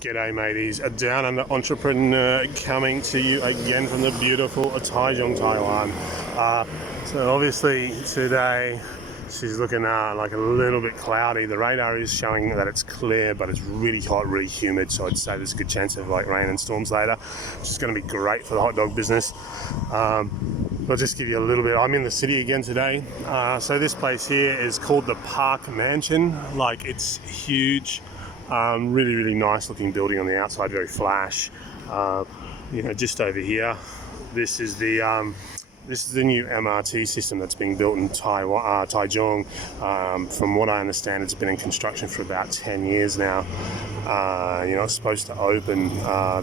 G'day mateys, a down under entrepreneur coming to you again from the beautiful Taichung, Taiwan. So obviously today she's looking like a little bit cloudy. The radar is showing that it's clear, but it's really hot, really humid, so I'd say there's a good chance of like rain and storms later, which is going to be great for the hot dog business. I'll just give you a little bit. I'm in the city again today. So this place here is called the Park Mansion. Like, it's huge. Really nice looking building on the outside, very flash. Just over here, this is the new MRT system that's being built in Taichung. From what I understand, it's been in construction for about 10 years now. It's supposed to open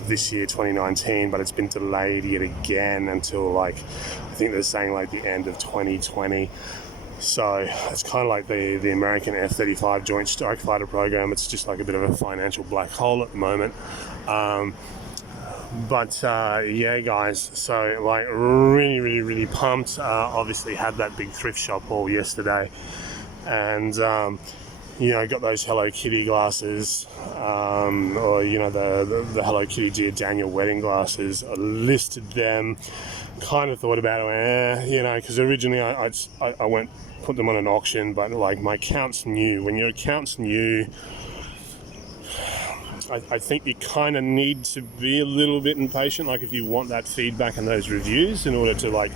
this year, 2019, but it's been delayed yet again until I think they're saying the end of 2020. So it's kind of like the American F-35 Joint Strike Fighter program. It's just like a bit of a financial black hole at the moment. Yeah, guys, so really pumped. Obviously had that big thrift shop haul yesterday, and got those Hello Kitty glasses, or the Hello Kitty Dear Daniel wedding glasses. I listed them, kind of thought about it, because originally I went put them on an auction, but my account's new. When your account's new, I think you kind of need to be a little bit impatient, if you want that feedback and those reviews in order to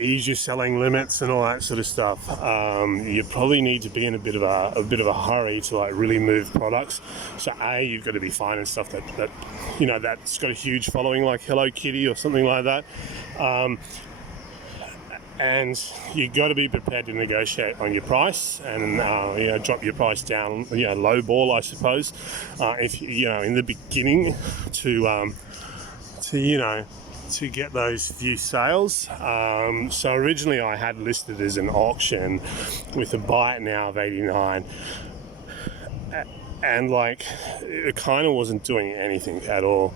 ease your selling limits and all that sort of stuff. You probably need to be in a bit of a hurry to really move products. So you've got to be finding stuff that's got a huge following, like Hello Kitty or something like that. And you've got to be prepared to negotiate on your price and drop your price down, low ball, I suppose, if in the beginning to get those few sales. So originally I had listed as an auction with a buy it now of 89, and it kind of wasn't doing anything at all.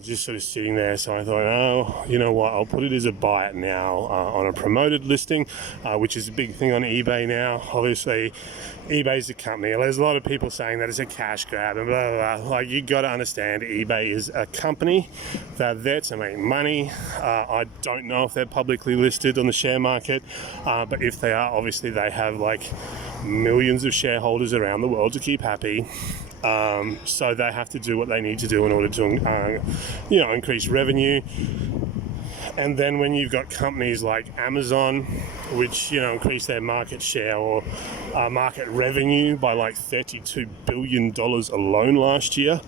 Just sort of sitting there, so I thought, you know what, I'll put it as a buy it now on a promoted listing, which is a big thing on eBay now. Obviously, eBay's a company. There's a lot of people saying that it's a cash grab and blah, blah, blah. You got to understand, eBay is a company. They're there to make money. I don't know if they're publicly listed on the share market, but if they are, obviously they have millions of shareholders around the world to keep happy. So they have to do what they need to do in order to, increase revenue. And then when you've got companies like Amazon, which, increase their market share or market revenue by $32 billion alone last year.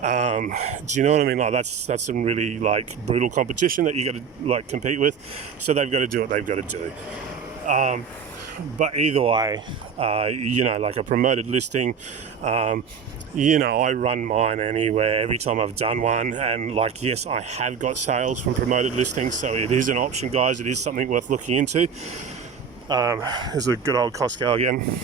Do you know what I mean? That's some really brutal competition that you got to compete with. So they've got to do what they've got to do. But either way, a promoted listing, I run mine anywhere every time I've done one. And yes, I have got sales from promoted listings. So it is an option, guys. It is something worth looking into. There's a good old Costco again.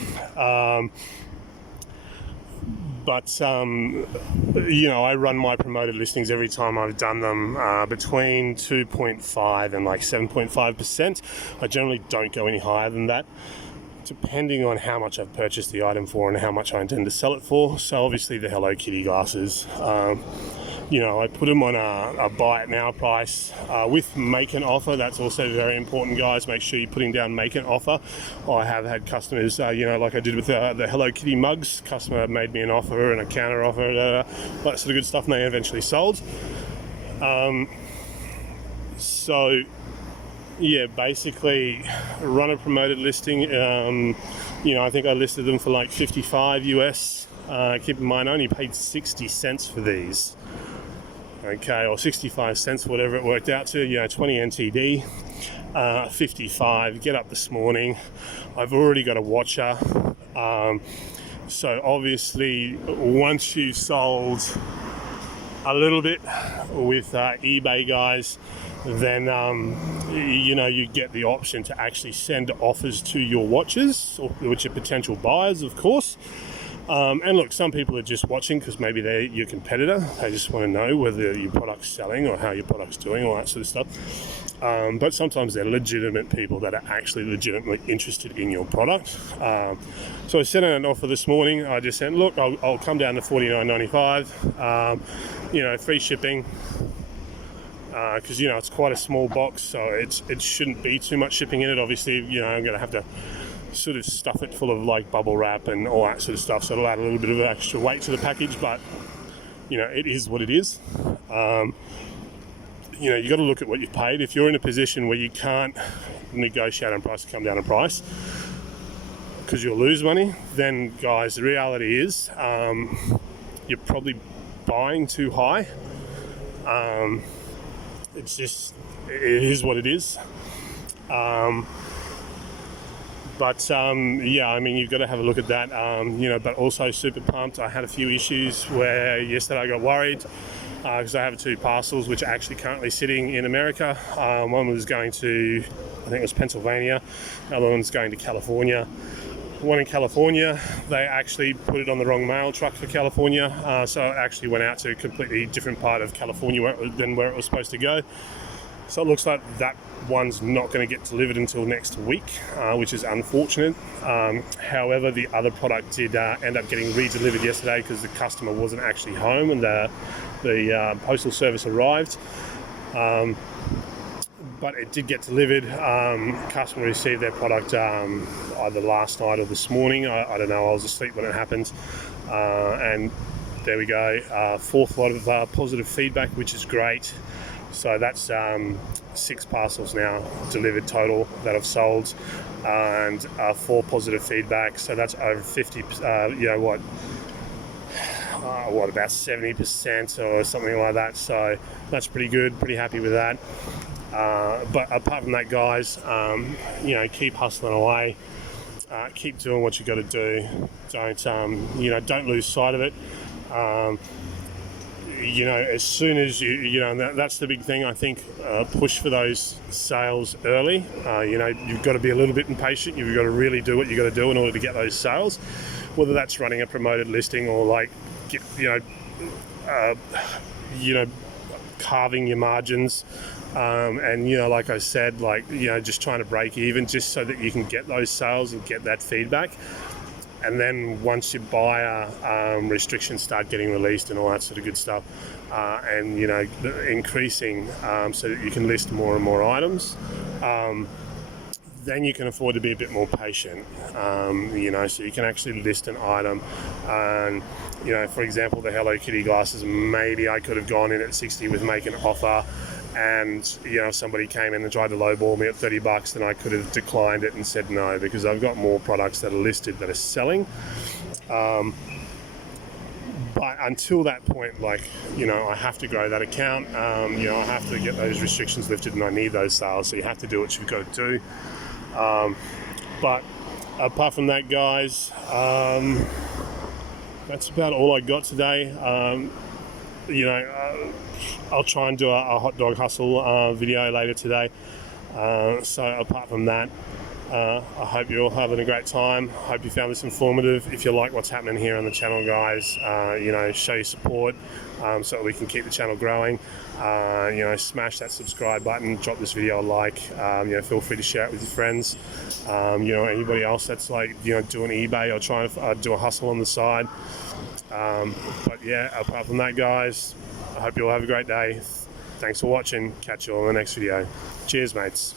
I run my promoted listings every time I've done them between 2.5 and 7.5%. I generally don't go any higher than that, depending on how much I've purchased the item for and how much I intend to sell it for. So obviously the Hello Kitty glasses, I put them on a buy it now price with make an offer. That's also very important, guys. Make sure you're putting down make an offer. I have had customers, like I did with the Hello Kitty mugs. Customer made me an offer and a counter offer, that sort of good stuff, and they eventually sold. Basically run a promoted listing. I think I listed them for 55 US. Keep in mind, I only paid 60 cents for these. Okay, or 65 cents, whatever it worked out to, 20 NTD, 55, get up this morning. I've already got a watcher. So obviously, once you've sold a little bit with eBay, guys, then, you get the option to actually send offers to your watchers, which are potential buyers, of course. And look, some people are just watching because maybe they're your competitor. They just want to know whether your product's selling or how your product's doing, all that sort of stuff. But sometimes they're legitimate people that are actually legitimately interested in your product. So I sent out an offer this morning. I just said, look, I'll come down to $49.95, free shipping. Because it's quite a small box, so it shouldn't be too much shipping in it. Obviously, I'm going to have to sort of stuff it full of like bubble wrap and all that sort of stuff, so it'll add a little bit of extra weight to the package, but it is what it is. You got to look at what you've paid. If you're in a position where you can't negotiate on price to come down in price because you'll lose money, then guys, the reality is you're probably buying too high. It is what it is. But you've got to have a look at that, but also super pumped. I had a few issues where yesterday I got worried because I have 2 parcels which are actually currently sitting in America. One was going to, I think it was Pennsylvania, the other one's going to California. One in California, they actually put it on the wrong mail truck for California, so it actually went out to a completely different part of California than where it was supposed to go. So it looks like that one's not going to get delivered until next week, which is unfortunate. However, the other product did end up getting re-delivered yesterday because the customer wasn't actually home and the postal service arrived. But it did get delivered. Customer received their product either last night or this morning. I don't know, I was asleep when it happened. And there we go, 4th lot of positive feedback, which is great. So that's 6 parcels now delivered total that I've sold, and 4 positive feedback. So that's over 50, about 70% or something like that. So that's pretty good, pretty happy with that. But apart from that, guys, keep hustling away. Keep doing what you got to do. Don't lose sight of it. As soon as that's the big thing, I think. Push for those sales early. You've got to be a little bit impatient. You've got to really do what you got to do in order to get those sales, whether that's running a promoted listing or carving your margins. Like I said, just trying to break even just so that you can get those sales and get that feedback. And then once your buyer restrictions start getting released and all that sort of good stuff, increasing so that you can list more and more items, then you can afford to be a bit more patient, so you can actually list an item. And, for example, the Hello Kitty glasses, maybe I could have gone in at 60 with make an offer, and if somebody came in and tried to lowball me at $30, then I could have declined it and said no, because I've got more products that are listed that are selling. But until that point, I have to grow that account. I have to get those restrictions lifted, and I need those sales. So you have to do what you've got to do. But apart from that, guys, that's about all I got today. I'll try and do a hot dog hustle video later today. So apart from that, I hope you're all having a great time. I hope you found this informative. If you like what's happening here on the channel, guys, show your support so that we can keep the channel growing. Smash that subscribe button, drop this video a like. Feel free to share it with your friends. Anybody else that's doing eBay or trying to do a hustle on the side. Apart from that, guys, I hope you all have a great day. Thanks for watching. Catch you all in the next video. Cheers, mates.